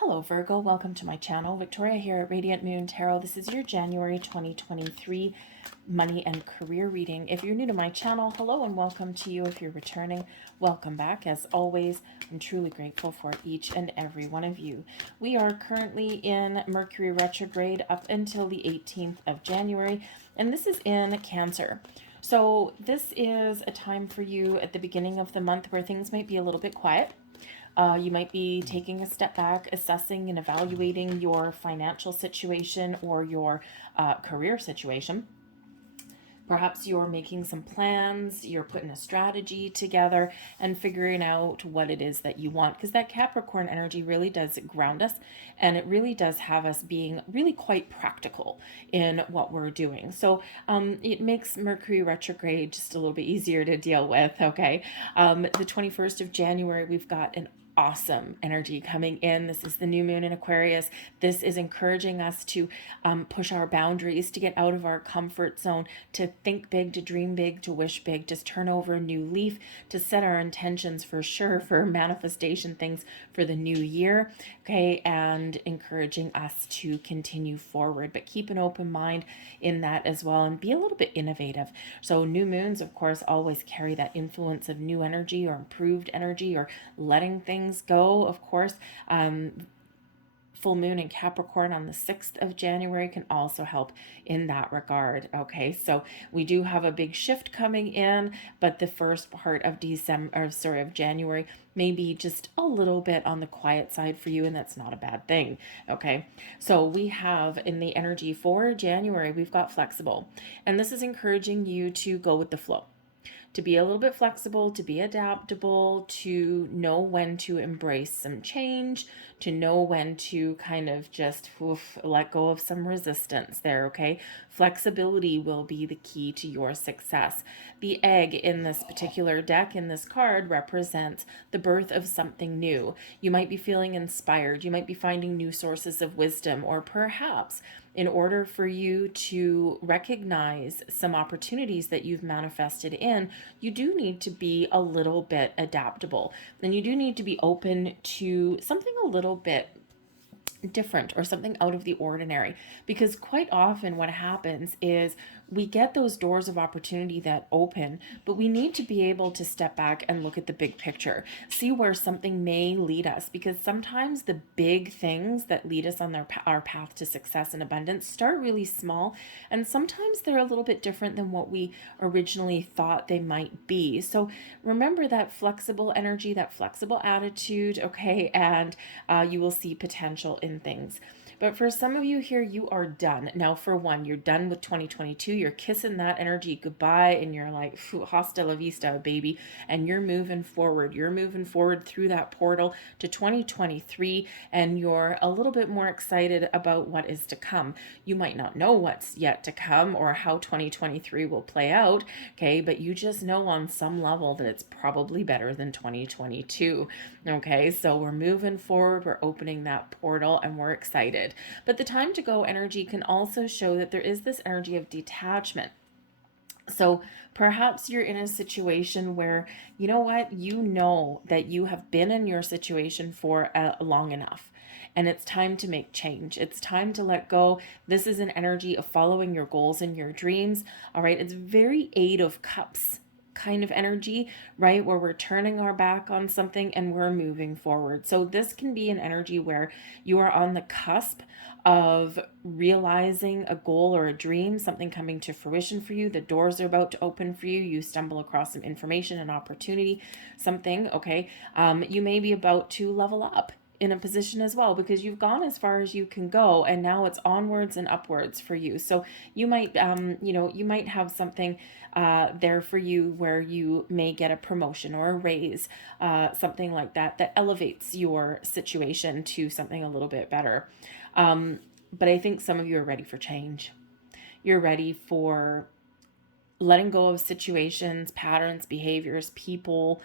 Hello Virgo, welcome to my channel. Victoria here at Radiant Moon Tarot. This is your January 2023 money and career reading. If you're new to my channel, hello and welcome to you. If you're returning, welcome back. As always, I'm truly grateful for each and every one of you. We are currently in Mercury retrograde up until the 18th of January, and this is in Cancer. So this is a time for you at the beginning of the month where things might be a little bit quiet. You might be taking a step back, assessing and evaluating your financial situation or your career situation. Perhaps you're making some plans, you're putting a strategy together and figuring out what it is that you want. Because that Capricorn energy really does ground us, and it really does have us being really quite practical in what we're doing. So it makes Mercury retrograde just a little bit easier to deal with, okay? The 21st of January, we've got an awesome energy coming in. This is the new moon in Aquarius. This is encouraging us to push our boundaries, to get out of our comfort zone, to think big, to dream big, to wish big, just turn over a new leaf, to set our intentions for sure for manifestation things for the new year, okay, and encouraging us to continue forward, but keep an open mind in that as well and be a little bit innovative. So new moons, of course, always carry that influence of new energy or improved energy or letting things go, of course. Full moon in Capricorn on the 6th of January can also help in that regard. Okay, so we do have a big shift coming in, but the first part of January may be just a little bit on the quiet side for you, and that's not a bad thing. Okay, so we have in the energy for January, we've got flexible, and this is encouraging you to go with the flow, to be a little bit flexible, to be adaptable, to know when to embrace some change, to know when to kind of just let go of some resistance there, okay? Flexibility will be the key to your success. The egg in this particular deck, in this card, represents the birth of something new. You might be feeling inspired. You might be finding new sources of wisdom, or perhaps in order for you to recognize some opportunities that you've manifested in, you do need to be a little bit adaptable. And you do need to be open to something a little bit different or something out of the ordinary, because quite often what happens is we get those doors of opportunity that open, but we need to be able to step back and look at the big picture, see where something may lead us, because sometimes the big things that lead us on our path to success and abundance start really small, and sometimes they're a little bit different than what we originally thought they might be. So remember that flexible energy, that flexible attitude, okay, and you will see potential in things. But for some of you here, you are done. Now, for one, you're done with 2022. You're kissing that energy goodbye, and you're like, hasta la vista, baby. And you're moving forward. You're moving forward through that portal to 2023, and you're a little bit more excited about what is to come. You might not know what's yet to come or how 2023 will play out, okay? But you just know on some level that it's probably better than 2022, okay? So we're moving forward. We're opening that portal, and we're excited. But the time to go energy can also show that there is this energy of detachment. So perhaps you're in a situation where, you know what, you know that you have been in your situation for long enough, and it's time to make change. It's time to let go. This is an energy of following your goals and your dreams. All right, it's very Eight of Cups kind of energy, right? Where we're turning our back on something and we're moving forward. So this can be an energy where you are on the cusp of realizing a goal or a dream, something coming to fruition for you. The doors are about to open for you. You stumble across some information and opportunity, something, okay? You may be about to level up in a position as well, because you've gone as far as you can go, and now it's onwards and upwards for you. So you might you might have something there for you where you may get a promotion or a raise, something like that, that elevates your situation to something a little bit better. But I think some of you are ready for change. You're ready for letting go of situations, patterns, behaviors, people,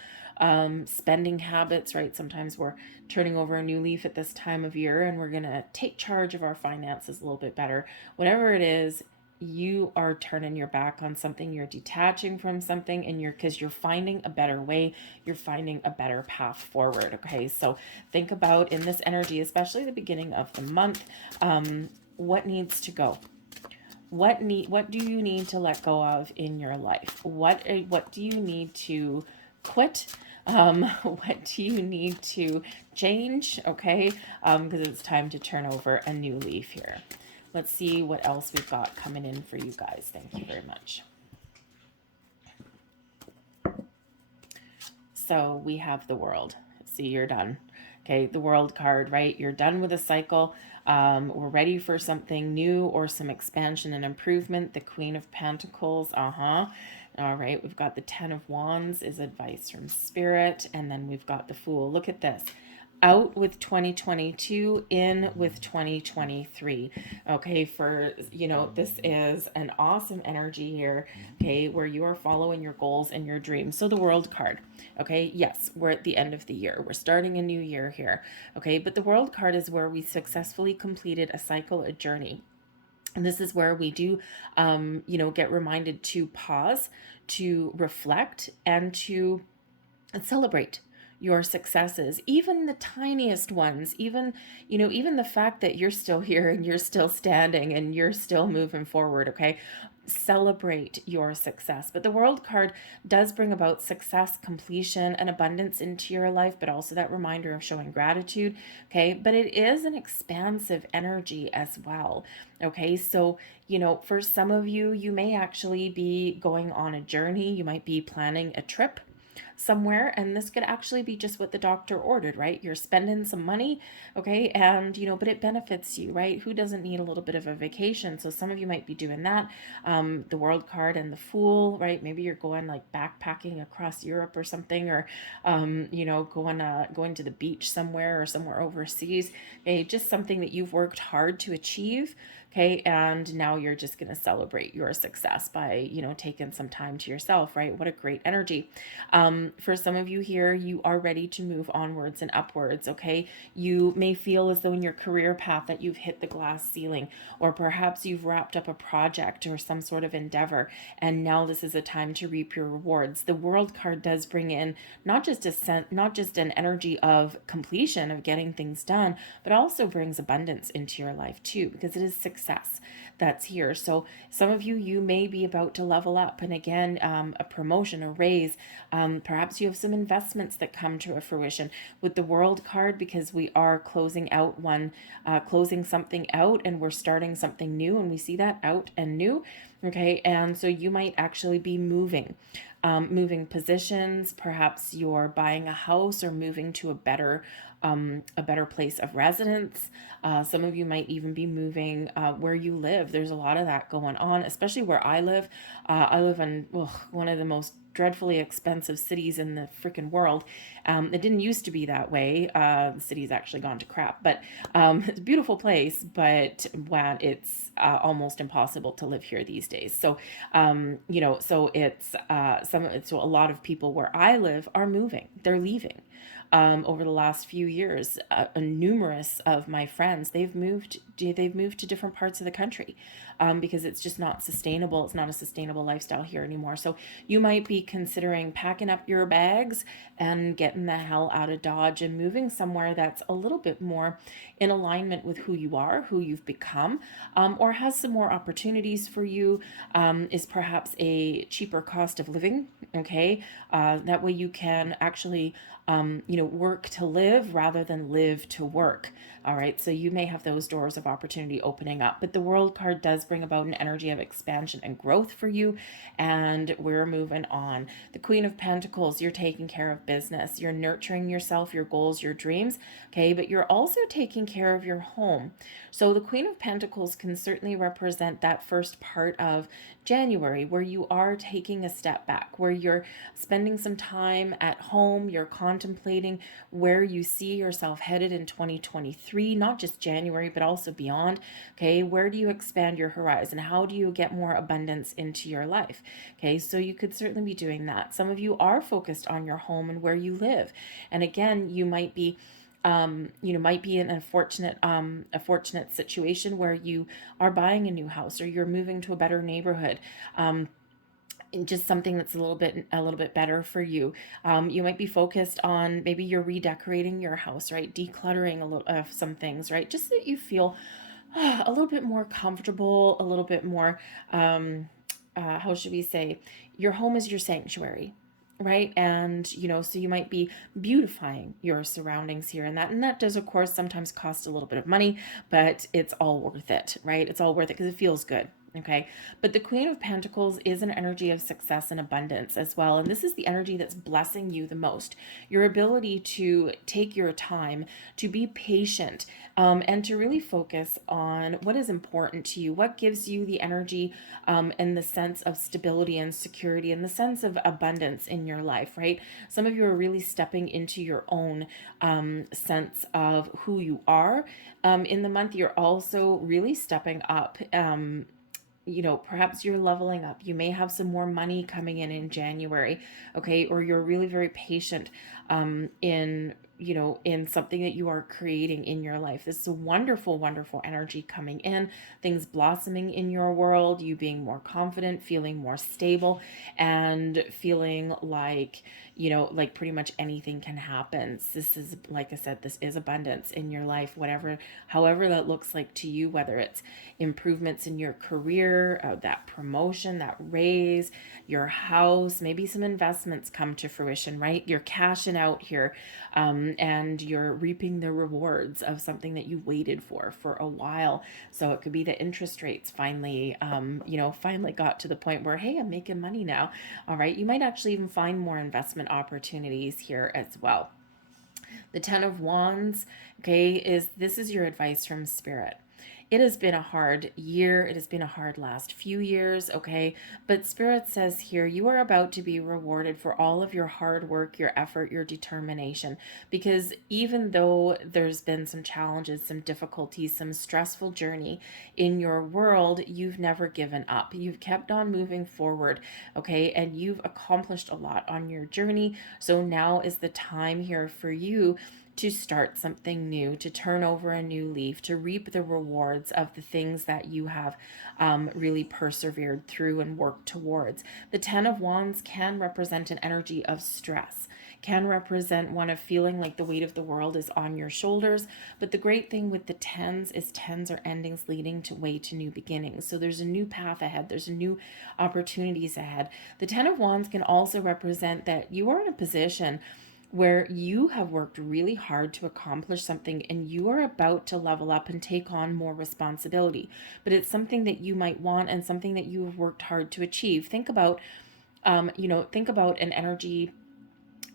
spending habits, right? Sometimes we're turning over a new leaf at this time of year, and we're going to take charge of our finances a little bit better. Whatever it is, you are turning your back on something, you're detaching from something, and because you're finding a better way, you're finding a better path forward. Okay, so think about in this energy, especially the beginning of the month, what needs to go. What do you need to let go of in your life? What do you need to quit? What do you need to change? Okay, because it's time to turn over a new leaf here. Let's see what else we've got coming in for you guys. Thank you very much. So we have the World. See, you're done. Okay, the World card, right? You're done with a cycle. We're ready for something new or some expansion and improvement. The Queen of Pentacles, All right, we've got the Ten of Wands is advice from Spirit. And then we've got the Fool. Look at this. Out with 2022, in with 2023. Okay, this is an awesome energy here, okay, where you are following your goals and your dreams. So the World card, okay, yes, we're at the end of the year. We're starting a new year here, okay, but the World card is where we successfully completed a cycle, a journey. And this is where we do, get reminded to pause, to reflect, and to celebrate your successes, even the tiniest ones, even the fact that you're still here and you're still standing and you're still moving forward. Okay, celebrate your success. But the World card does bring about success, completion, and abundance into your life, but also that reminder of showing gratitude. Okay, but it is an expansive energy as well. Okay, so for some of you, you may actually be going on a journey. You might be planning a trip somewhere, and this could actually be just what the doctor ordered, right? You're spending some money, okay, and but it benefits you, right? Who doesn't need a little bit of a vacation? So some of you might be doing that. The World card and the Fool, right? Maybe you're going like backpacking across Europe or something, or going to the beach somewhere or somewhere overseas. Okay, just something that you've worked hard to achieve. Okay, and now you're just going to celebrate your success by, taking some time to yourself, right? What a great energy. For some of you here, you are ready to move onwards and upwards, okay? You may feel as though in your career path that you've hit the glass ceiling, or perhaps you've wrapped up a project or some sort of endeavor, and now this is a time to reap your rewards. The World card does bring in not just an energy of completion, of getting things done, but also brings abundance into your life too, because it is success that's here. So some of you may be about to level up, and again, a promotion, a raise. Perhaps you have some investments that come to a fruition with the World card, because we are closing something out, and we're starting something new, and we see that out and new. Okay, and so you might actually be moving positions. Perhaps you're buying a house or moving to a better place of residence. Some of you might even be moving where you live. There's a lot of that going on, especially where I live. I live in one of the most dreadfully expensive cities in the freaking world. It didn't used to be that way. The city's actually gone to crap, but it's a beautiful place, but it's almost impossible to live here these days. So, so so a lot of people where I live are moving. They're leaving. Over the last few years, numerous of my friends, they've moved to different parts of the country, because it's just not sustainable. It's not a sustainable lifestyle here anymore. So you might be considering packing up your bags and getting the hell out of Dodge and moving somewhere that's a little bit more in alignment with who you are, who you've become, or has some more opportunities for you, is perhaps a cheaper cost of living. Okay, that way you can actually work to live rather than live to work. All right, so you may have those doors of opportunity opening up, but the World card does bring about an energy of expansion and growth for you, and we're moving on. The Queen of Pentacles, you're taking care of business, you're nurturing yourself, your goals, your dreams, okay, but you're also taking care of your home. So the Queen of Pentacles can certainly represent that first part of January, where you are taking a step back, where you're spending some time at home, you're contemplating where you see yourself headed in 2023, not just January, but also beyond. Okay, where do you expand your horizon? How do you get more abundance into your life? Okay, so you could certainly be doing that. Some of you are focused on your home and where you live. And again, you might be might be in a fortunate situation where you are buying a new house or you're moving to a better neighborhood. Just something that's a little bit better for you. You might be focused on, maybe you're redecorating your house, right? Decluttering a little of some things, right? Just so that you feel a little bit more comfortable, a little bit more, how should we say, your home is your sanctuary, right? And so you might be beautifying your surroundings here and that does of course sometimes cost a little bit of money, but it's all worth it, right? It's all worth it because it feels good. Okay. But the Queen of Pentacles is an energy of success and abundance as well. And this is the energy that's blessing you the most. Your ability to take your time, to be patient, and to really focus on what is important to you, what gives you the energy, and the sense of stability and security and the sense of abundance in your life, right? Some of you are really stepping into your own sense of who you are. In the month, you're also really stepping up. Perhaps you're leveling up. You may have some more money coming in January, okay? Or you're really very patient in something that you are creating in your life. This is a wonderful, wonderful energy coming in, things blossoming in your world, you being more confident, feeling more stable, and feeling like pretty much anything can happen. This is, like I said, this is abundance in your life, however that looks like to you, whether it's improvements in your career, that promotion, that raise, your house, maybe some investments come to fruition, right? You're cashing out here, and you're reaping the rewards of something that you waited for a while. So it could be the interest rates finally got to the point where, hey, I'm making money now. All right. You might actually even find more investment opportunities here as well. The Ten of Wands, okay, this is your advice from Spirit. It has been a hard year. It has been a hard last few years, okay? But Spirit says here, you are about to be rewarded for all of your hard work, your effort, your determination. Because even though there's been some challenges, some difficulties, some stressful journey in your world, you've never given up. You've kept on moving forward, okay? And you've accomplished a lot on your journey. So now is the time here for you to start something new, to turn over a new leaf, to reap the rewards of the things that you have really persevered through and worked towards. The Ten of Wands can represent an energy of stress, can represent one of feeling like the weight of the world is on your shoulders. But the great thing with the tens is tens are endings leading to new beginnings. So there's a new path ahead. There's new opportunities ahead. The Ten of Wands can also represent that you are in a position where you have worked really hard to accomplish something and you are about to level up and take on more responsibility. But it's something that you might want and something that you have worked hard to achieve. Think about an energy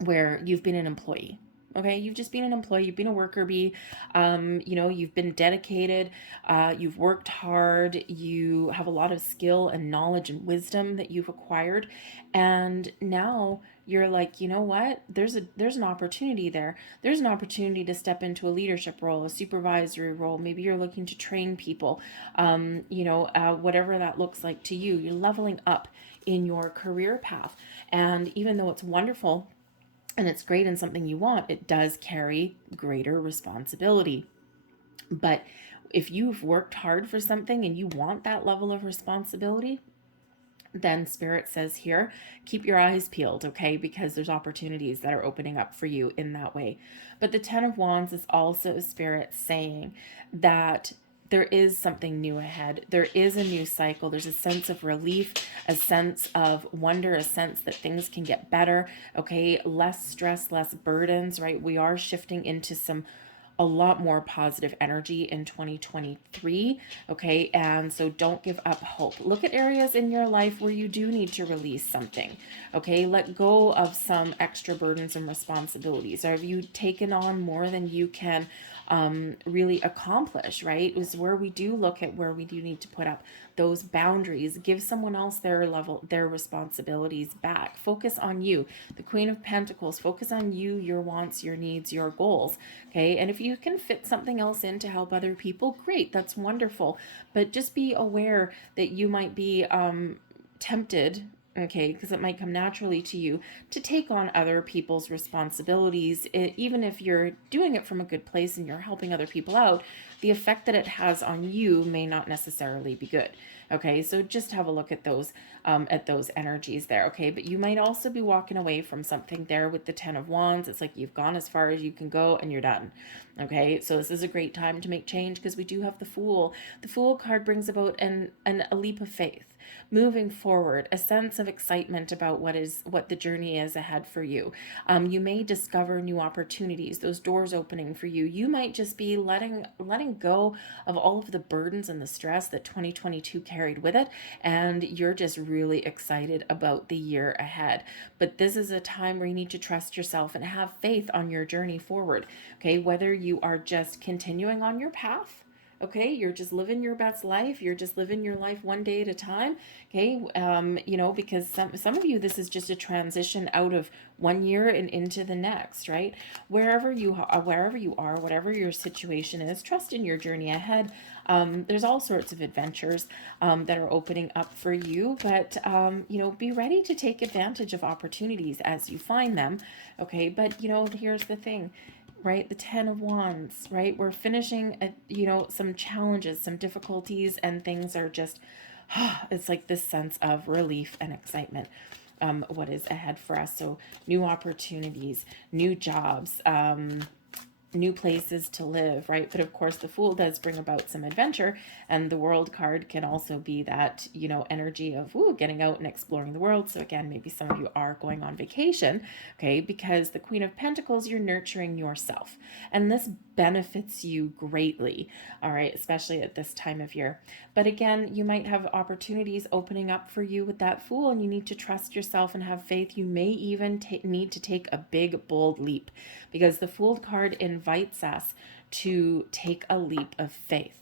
where you've been an employee. Okay, you've just been an employee, you've been a worker bee, you've been dedicated, you've worked hard, you have a lot of skill and knowledge and wisdom that you've acquired, and now you're like, you know what, there's an opportunity there. There's an opportunity to step into a leadership role, a supervisory role. Maybe you're looking to train people, whatever that looks like to you. You're leveling up in your career path, and even though it's wonderful and it's great and something you want, it does carry greater responsibility. But if you've worked hard for something and you want that level of responsibility, then Spirit says here, keep your eyes peeled, okay? Because there's opportunities that are opening up for you in that way. But the Ten of Wands is also Spirit saying that there is something new ahead. There is a new cycle. There's a sense of relief, a sense of wonder, a sense that things can get better, okay? Less stress, less burdens, right? We are shifting into a lot more positive energy in 2023, okay? And so don't give up hope. Look at areas in your life where you do need to release something, okay? Let go of some extra burdens and responsibilities. Or have you taken on more than you can really accomplish, right? Is where we do look at where we do need to put up those boundaries. Give someone else their responsibilities back. Focus on you. The Queen of Pentacles, focus on you, your wants, your needs, your goals, okay? And if you can fit something else in to help other people, great, that's wonderful. But just be aware that you might be tempted, okay, because it might come naturally to you to take on other people's responsibilities, even if you're doing it from a good place and you're helping other people out. The effect that it has on you may not necessarily be good. Okay, so just have a look at those energies there. Okay, but you might also be walking away from something there with the Ten of Wands. It's like you've gone as far as you can go and you're done. Okay, so this is a great time to make change because we do have the Fool. The Fool card brings about a leap of faith, moving forward, a sense of excitement about what the journey is ahead for you. You may discover new opportunities, those doors opening for you. You might just be letting go of all of the burdens and the stress that 2022 carried with it, and you're just really excited about the year ahead. But this is a time where you need to trust yourself and have faith on your journey forward. Okay, whether you are just continuing on your path, okay, you're just living your best life, you're just living your life one day at a time. Okay, because some of you, this is just a transition out of one year and into the next, right? Wherever you are, whatever your situation is, trust in your journey ahead. There's all sorts of adventures that are opening up for you, but be ready to take advantage of opportunities as you find them. Okay, but here's the thing, right? The Ten of Wands, right? We're finishing, some challenges, some difficulties, and things are just, it's like this sense of relief and excitement. What is ahead for us? So new opportunities, new jobs, new places to live, right? But of course, the Fool does bring about some adventure, and the World card can also be that, energy of getting out and exploring the world. So again, maybe some of you are going on vacation, okay? Because the Queen of Pentacles, you're nurturing yourself, and this benefits you greatly, all right, especially at this time of year. But again, you might have opportunities opening up for you with that Fool, and you need to trust yourself and have faith. You may even need to take a big, bold leap, because the Fool card invites us to take a leap of faith.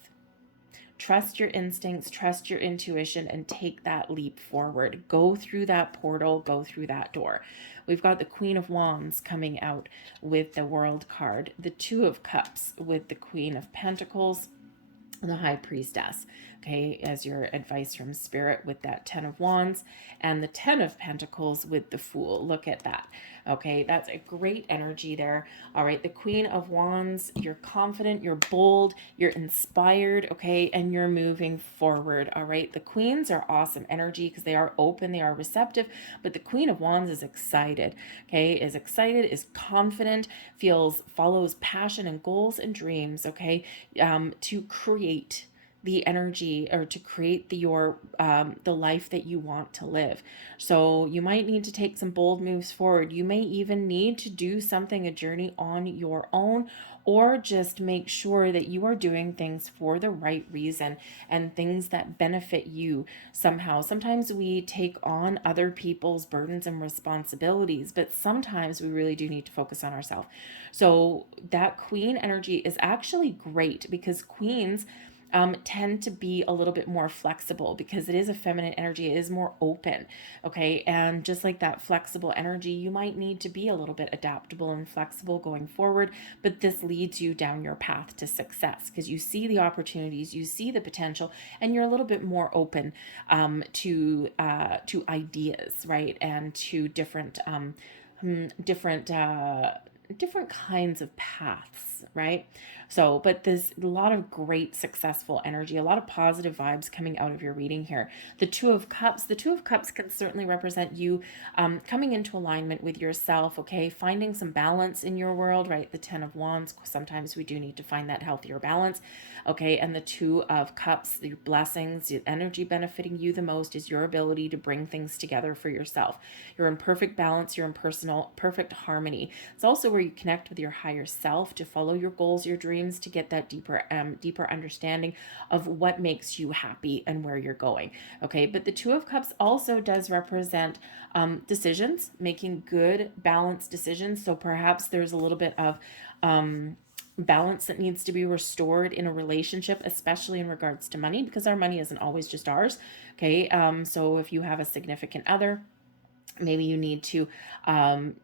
Trust your instincts, trust your intuition, and take that leap forward. Go through that portal, go through that door. We've got the Queen of Wands coming out with the World card, the Two of Cups with the Queen of Pentacles, and the High Priestess, okay, as your advice from Spirit with that Ten of Wands, and the Ten of Pentacles with the Fool. Look at that. Okay, that's a great energy there. All right, the Queen of Wands, you're confident, you're bold, you're inspired, okay, and you're moving forward. All right, the Queens are awesome energy because they are open, they are receptive, but the Queen of Wands is excited, okay, is confident, follows passion and goals and dreams, okay, to create the energy, or to create the life that you want to live. So you might need to take some bold moves forward. You may even need to do something, a journey on your own, or just make sure that you are doing things for the right reason and things that benefit you somehow. Sometimes we take on other people's burdens and responsibilities, but sometimes we really do need to focus on ourselves. So that Queen energy is actually great, because Queens tend to be a little bit more flexible, because it is a feminine energy. It is more open, okay? And just like that flexible energy, you might need to be a little bit adaptable and flexible going forward, but this leads you down your path to success, because you see the opportunities, you see the potential, and you're a little bit more open to ideas, right? And to different kinds of paths, right? So, but there's a lot of great successful energy, a lot of positive vibes coming out of your reading here. The Two of Cups can certainly represent you coming into alignment with yourself, okay? Finding some balance in your world, right? The Ten of Wands, sometimes we do need to find that healthier balance, okay? And the Two of Cups, the blessings, the energy benefiting you the most is your ability to bring things together for yourself. You're in perfect balance, you're in perfect harmony. It's also where you connect with your higher self to follow your goals, your dreams, to get that deeper understanding of what makes you happy and where you're going. Okay, but the Two of Cups also does represent decisions, making good, balanced decisions. So perhaps there's a little bit of balance that needs to be restored in a relationship, especially in regards to money, because our money isn't always just ours. Okay, so if you have a significant other, maybe you need to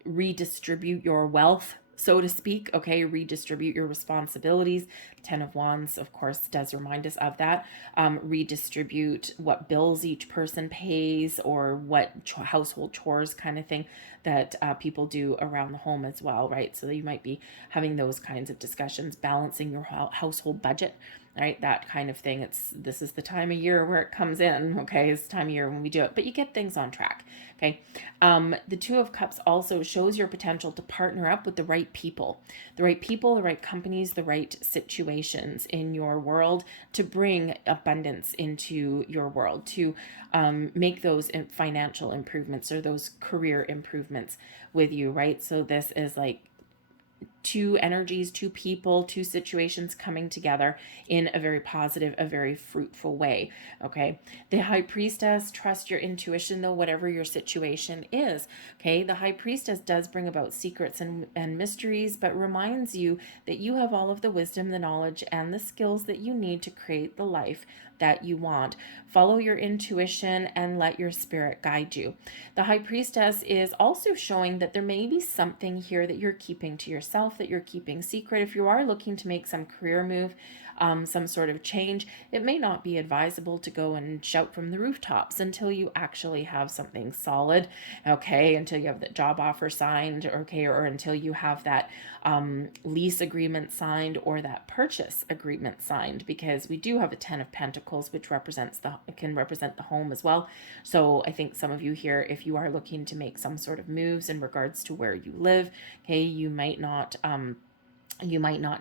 redistribute your wealth so to speak, okay, redistribute your responsibilities. Ten of Wands, of course, does remind us of that. Redistribute what bills each person pays, or what household chores kind of thing that people do around the home as well, right? So you might be having those kinds of discussions, balancing your household budget, right? That kind of thing. This is the time of year where it comes in, okay? It's the time of year when we do it, but you get things on track, okay? The Two of Cups also shows your potential to partner up with the right people, the right companies, the right situations in your world to bring abundance into your world, to make those financial improvements or those career improvements with you, right? So this is like two energies, two people, two situations coming together in a very positive, a very fruitful way. Okay. The High Priestess, trust your intuition though, whatever your situation is. Okay. The High Priestess does bring about secrets and mysteries, but reminds you that you have all of the wisdom, the knowledge, and the skills that you need to create the life that you want. Follow your intuition and let your spirit guide you. The High Priestess is also showing that there may be something here that you're keeping to yourself, that you're keeping secret. If you are looking to make some career move, some sort of change, it may not be advisable to go and shout from the rooftops until you actually have something solid, okay, until you have the job offer signed, okay, or until you have that lease agreement signed or that purchase agreement signed, because we do have a Ten of Pentacles, which can represent the home as well. So I think some of you here, if you are looking to make some sort of moves in regards to where you live, okay, you might not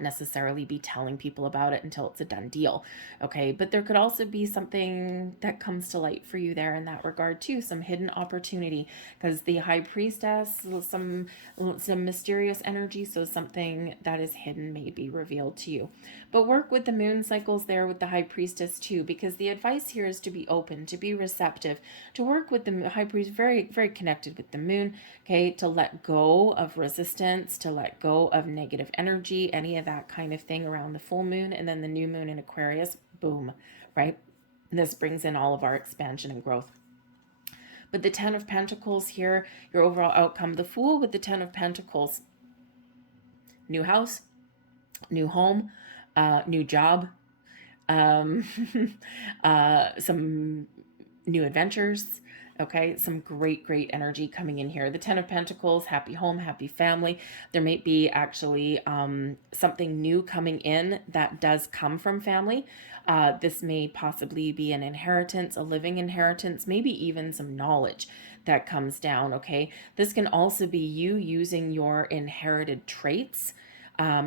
necessarily be telling people about it until it's a done deal, okay? But there could also be something that comes to light for you there in that regard too, some hidden opportunity, because the High Priestess, some mysterious energy, so something that is hidden may be revealed to you. But work with the moon cycles there with the High Priestess too, because the advice here is to be open, to be receptive, to work with the High Priest, very, very connected with the moon, okay? To let go of resistance, to let go of negative energy, any of that kind of thing around the full moon, and then the new moon in Aquarius, boom, right? This brings in all of our expansion and growth. But the Ten of Pentacles here, your overall outcome, the Fool with the Ten of Pentacles, new house, new home, new job, some new adventures. Okay, some great energy coming in here. The Ten of Pentacles, happy home, happy family. There may be actually something new coming in that does come from family. This may possibly be an inheritance, a living inheritance, maybe even some knowledge that comes down, okay? This can also be you using your inherited traits,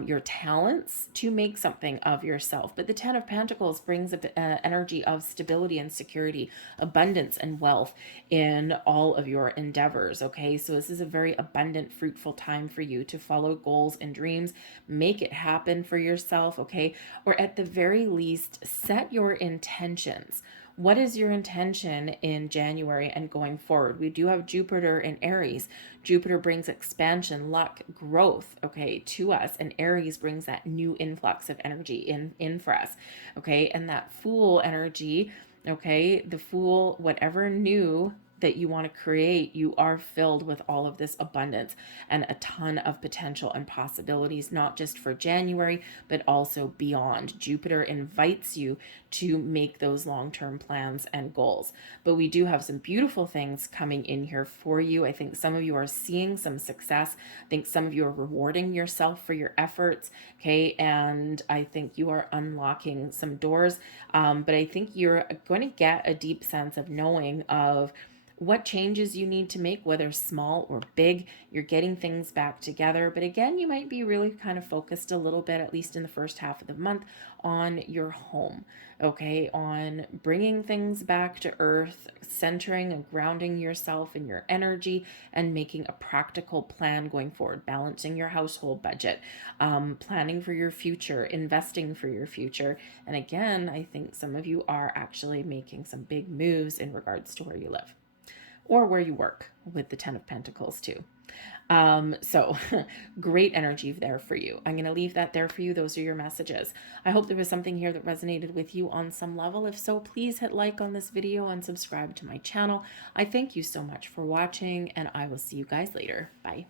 your talents to make something of yourself. But the Ten of Pentacles brings an energy of stability and security, abundance and wealth in all of your endeavors, okay? So this is a very abundant, fruitful time for you to follow goals and dreams, make it happen for yourself, okay? Or at the very least, set your intentions. What is your intention in January and going forward? We do have Jupiter in Aries. Jupiter brings expansion, luck, growth, okay, to us. And Aries brings that new influx of energy in for us, okay? And that Fool energy, okay, the Fool, whatever new that you want to create, you are filled with all of this abundance and a ton of potential and possibilities, not just for January, but also beyond. Jupiter invites you to make those long-term plans and goals. But we do have some beautiful things coming in here for you. I think some of you are seeing some success. I think some of you are rewarding yourself for your efforts, okay? And I think you are unlocking some doors. But I think you're going to get a deep sense of knowing of what changes you need to make, whether small or big. You're getting things back together. But again, you might be really kind of focused a little bit, at least in the first half of the month, on your home, okay? On bringing things back to earth, centering and grounding yourself in your energy, and making a practical plan going forward, balancing your household budget, planning for your future, investing for your future. And again, I think some of you are actually making some big moves in regards to where you live or where you work with the Ten of Pentacles too. So great energy there for you. I'm going to leave that there for you. Those are your messages. I hope there was something here that resonated with you on some level. If so, please hit like on this video and subscribe to my channel. I thank you so much for watching, and I will see you guys later. Bye.